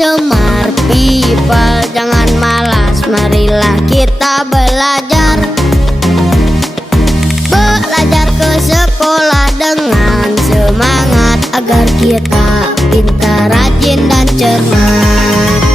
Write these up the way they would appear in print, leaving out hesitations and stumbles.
Semar people, jangan malas, marilah kita belajar. Belajar ke sekolah dengan semangat, agar kita pintar, rajin dan cermat.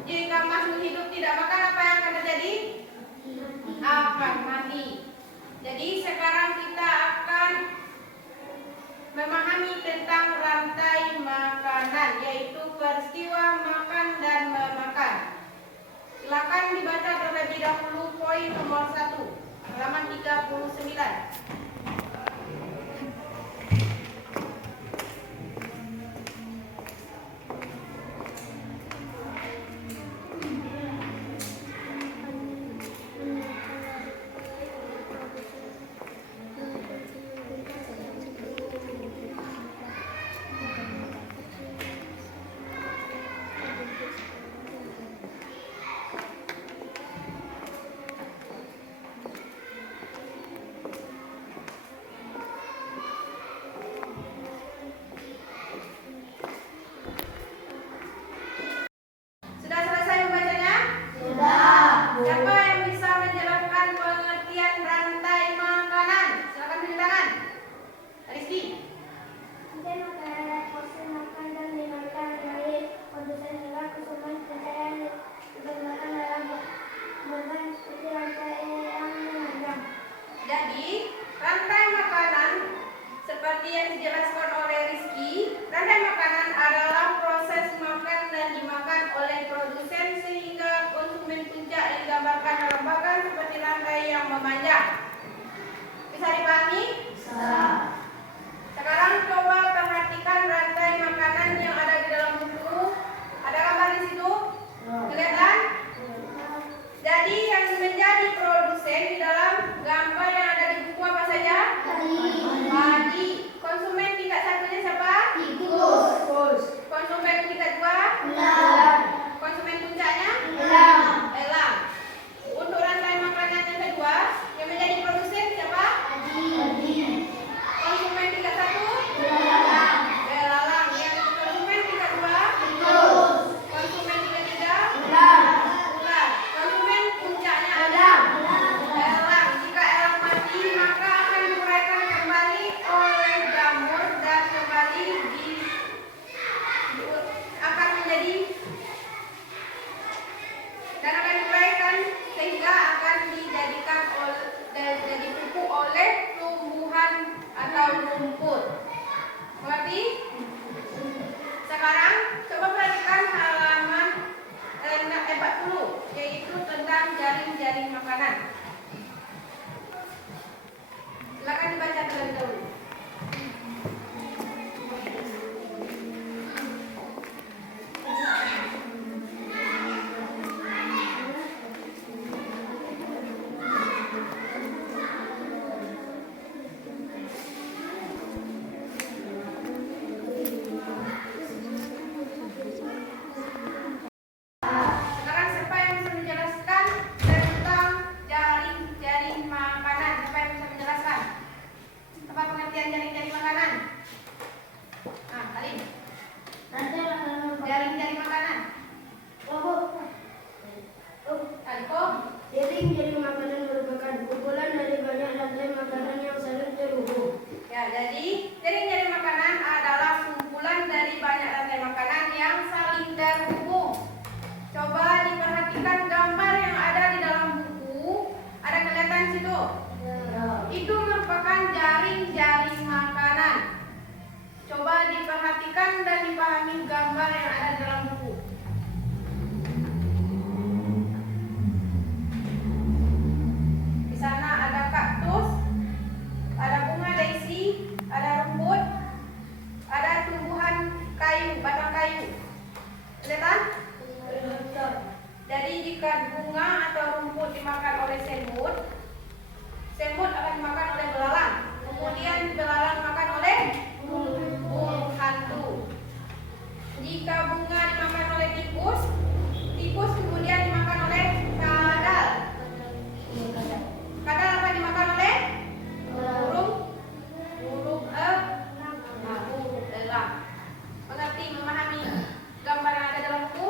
Jika makhluk hidup tidak makan, apa yang akan terjadi? Akan mati. Jadi sekarang kita akan memahami tentang rantai makanan, yaitu peristiwa makan dan memakan. Silakan dibaca terlebih dahulu poin nomor 1, halaman 39. yang dijelaskan oleh Rizky, rantai makanan adalah proses makan dan dimakan oleh produsen sehingga konsumen puncak digambarkan dalam bagan seperti rantai yang memanjang. Bisa dipahami? Bisa. Sekarang coba perhatikan rantai makanan yang ada di dalam buku. Ada gambar di situ? Kelihatan? Jadi yang menjadi produsen di dalam gambar yang ada di buku apa saja? Padi. Konsumen tingkat satunya siapa? Tikus. Konsumen tingkat dua? Elang. Konsumen puncaknya? Elang. Untuk rantai makanan yang kedua, yang menjadi produsen siapa? Konsumen tingkat satu? Belalang. Yang konsumen tingkat dua? Konsumen tingkat tiga? Ular. Konsumen puncaknya elang. Jika elang mati, maka akan diuraikan kembali oleh jamur dan kembali akan menjadi dan akan diuraikan sehingga akan dijadikan jadi pupuk oleh tumbuhan atau rumput. Mengerti? Sekarang coba perhatikan halaman 40, yaitu tentang jaring-jaring makanan. Silakan dibaca terlebih dahulu. Sekarang siapa yang bisa menjelaskan tentang jaring-jaring makanan? Siapa yang bisa menjelaskan? Apa pengertian jaring-jaring makanan? Nah, Alin. Jaring-jaring makanan. Aliko. Jaring-jaring makanan merupakan kumpulan dari banyak rantai makanan yang saling terhubung. Ya, jadi jaring-jaring makanan adalah kumpulan dari banyak rantai makanan yang saling terhubung. Coba diperhatikan gambar yang ada di dalam buku. Ada kelihatan situ? Itu merupakan jaring-jaring makanan. Coba diperhatikan dan dipahami gambar yang ada di dalam buku. Di sana ada kaktus, ada bunga daisy, ada rumput, ada tumbuhan kayu, batang kayu. Kelihatan? Jadi jika bunga atau rumput dimakan oleh semut, semut akan dimakan oleh belalang. Kemudian belalang dimakan oleh burung hantu. Jika bunga dimakan oleh tikus, tikus kemudian dimakan oleh kadal. Kadal apa dimakan oleh? Burung elang. Mengerti, memahami gambar yang ada dalam buku?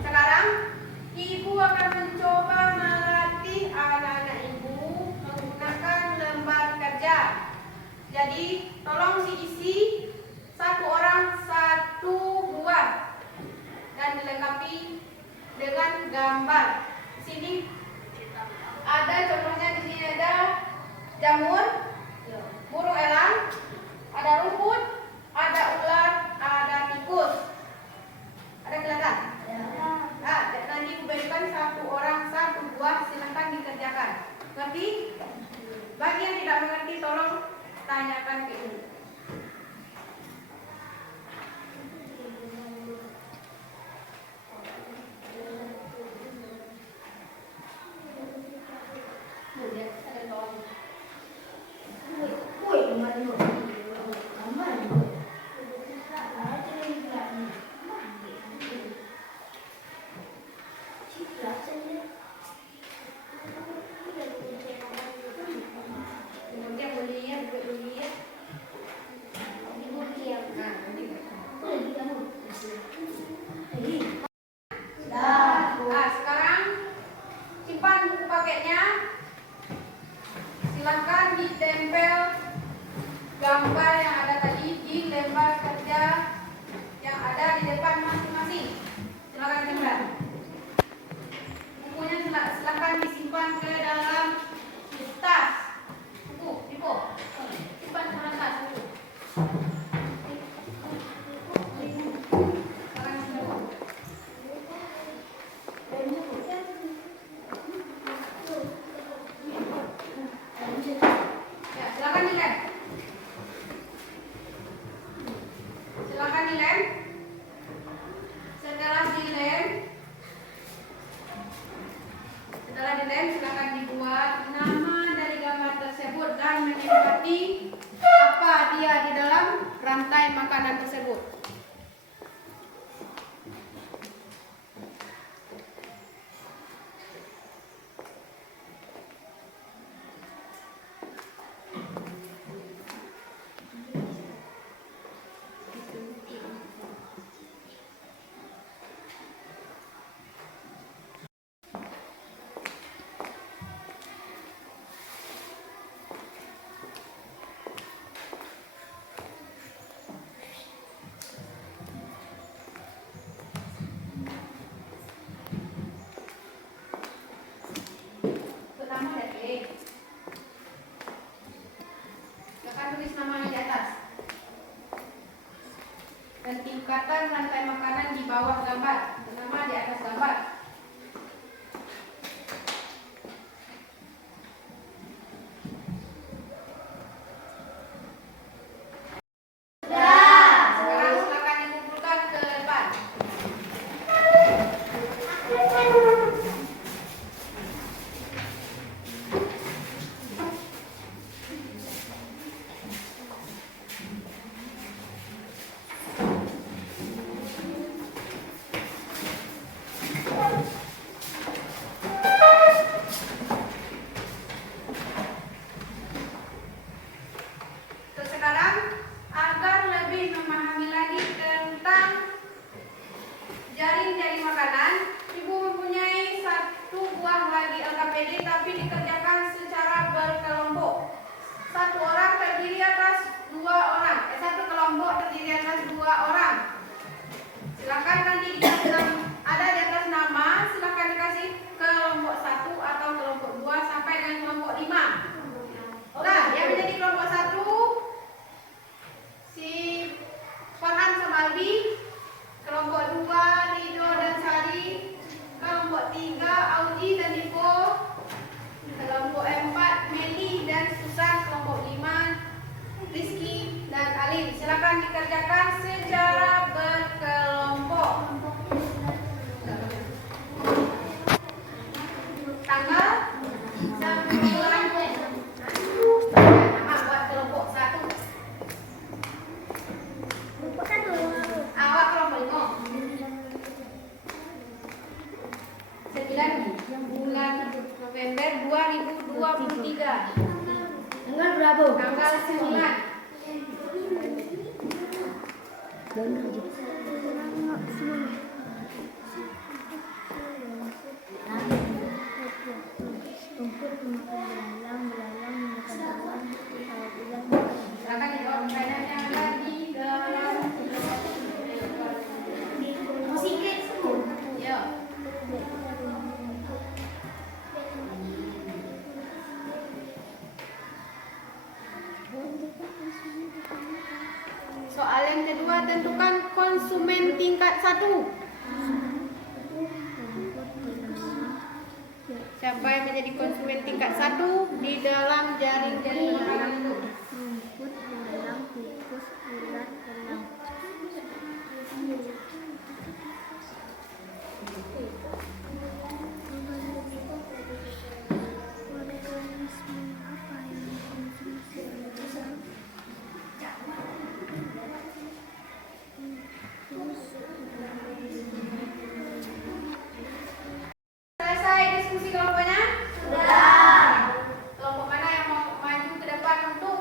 Sekarang ibu akan mencoba melatih anak-anak ibu menggunakan lembar kerja. Jadi tolong diisi satu orang satu buah dan dilengkapi dengan gambar. Di sini ada contohnya, di sini ada jamur, burung elang, ada rumput, ada ular, ada tikus. Ada kelihatan? Nah, nanti diberikan satu orang satu buah, silakan dikerjakan. Ngerti? Bagi yang tidak mengerti, tolong tanyakan ke ibu. Ya, silakan dilem. Silakan dilem. Setelah dilem, silakan dibuat nama dari gambar tersebut dan menempati apa dia di dalam rantai makanan tersebut. Pertama dari silakan tulis namanya di atas dan tingkatan rantai makanan di bawah gambar, nama di atas gambar. Sekarang silakan dikumpulkan ke depan. Sekarang agar lebih memahami lagi tentang jaring-jaring makanan, Ibu mempunyai satu buah lagi LKPD tapi dikerjakan secara berkelompok. Satu kelompok terdiri atas 2 orang. Silakan nanti ada di atas nama, silakan dikasih kelompok 1 atau kelompok 2 sampai dengan kelompok 5. Nah, yang menjadi kelompok 1 si Farhan sama Albi, kelompok 2 Rido dan Sari, kelompok 3 Audi dan Dipo, kelompok 4 Meli dan Susan, kelompok 5 Rizky dan Alin. Silakan dikerjakan secara berkelompok. Tanggal 9 buat kelompok 1. Awak kelompok 5. 9 bulan November 2023. Tanggal berapa? Tanggal 9. Silakan dijawab pertanyaan yang ada di dalam musik. Ya. Soal yang kedua, tentukan konsumen tingkat 1. Siapa yang menjadi konsumen tingkat 1 di dalam jaring-jaring makanan itu? Rumput dalam tikus ular tenang. Organisme apa yang mengkonsumsi Selesai diskusi kelompoknya? Sudah. Kelompok mana yang mau maju ke depan untuk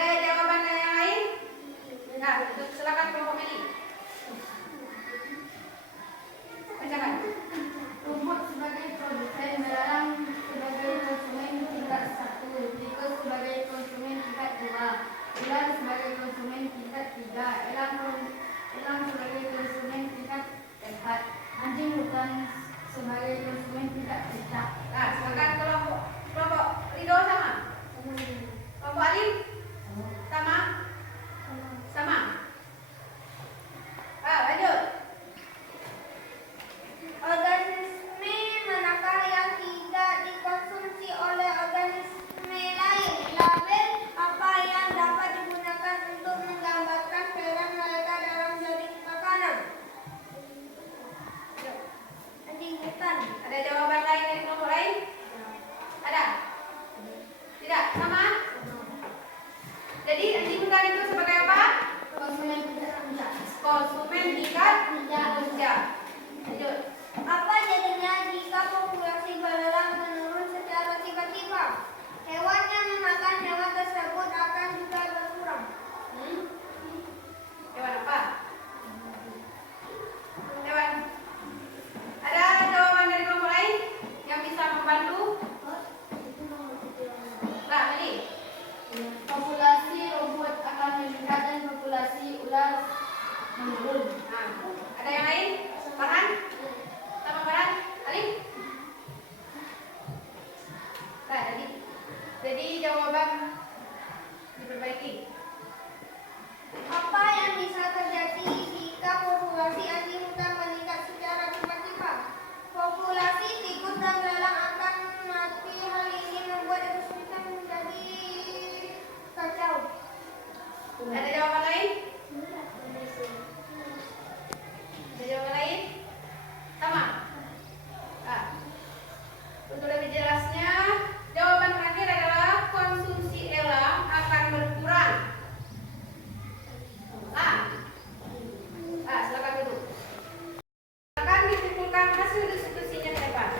Ada jawaban yang lain? Nah, silakan kelompok Meli. Bacakan. Rumput sebagai produsen, belalang sebagai konsumen tingkat 1, tikus sebagai konsumen tingkat 2, ular sebagai konsumen tingkat 3, elang sebagai konsumen tingkat 4, anjing hutan sebagai konsumen tingkat 3. Nah, silakan kelompok Ridho sama. Kelompok Alim sama. Sama. Lanjut. Organisme manakah yang tidak dikonsumsi oleh organisme lain? Label apa yang dapat digunakan untuk menggambarkan peran mereka dalam jaring makanan? Anjing hutan. Ada jawaban lain dari kelompok lain? Ada? Tidak? Sama? Jadi anjing hutan itu sebagai apa? Konsumen tingkat 3. Konsumen tingkat 3. Lanjut. Apa jadinya jika populasi belalang menurun secara tiba-tiba? Hewan yang memakan hewan tersebut akan juga berkurang. Hewan apa? Hewan. Ada jawaban dari kelompok lain yang bisa membantu? Nah, Meli. Populasi rumput akan meningkat dan populasi ular menurun. Nah, ada yang lain? Farhan? Sama Farhan? Alif? Nah, jadi jawaban diperbaiki. Apa yang bisa terjadi jika populasi anjing hutan meningkat secara tiba-tiba? Populasi tikus dan belalang akan mati. Hal ini membuat ekosistem menjadi kacau. Ada jawaban lain? Ada jawaban lain? Sama? Nah, untuk lebih jelasnya, jawaban terakhir adalah konsumsi elang akan berkurang. Silakan duduk. Silakan disimpulkan hasil diskusinya ke depan.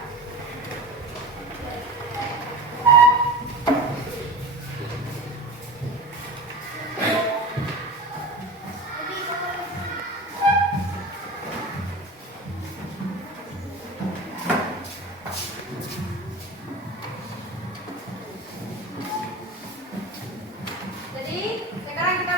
Jadi sekarang kita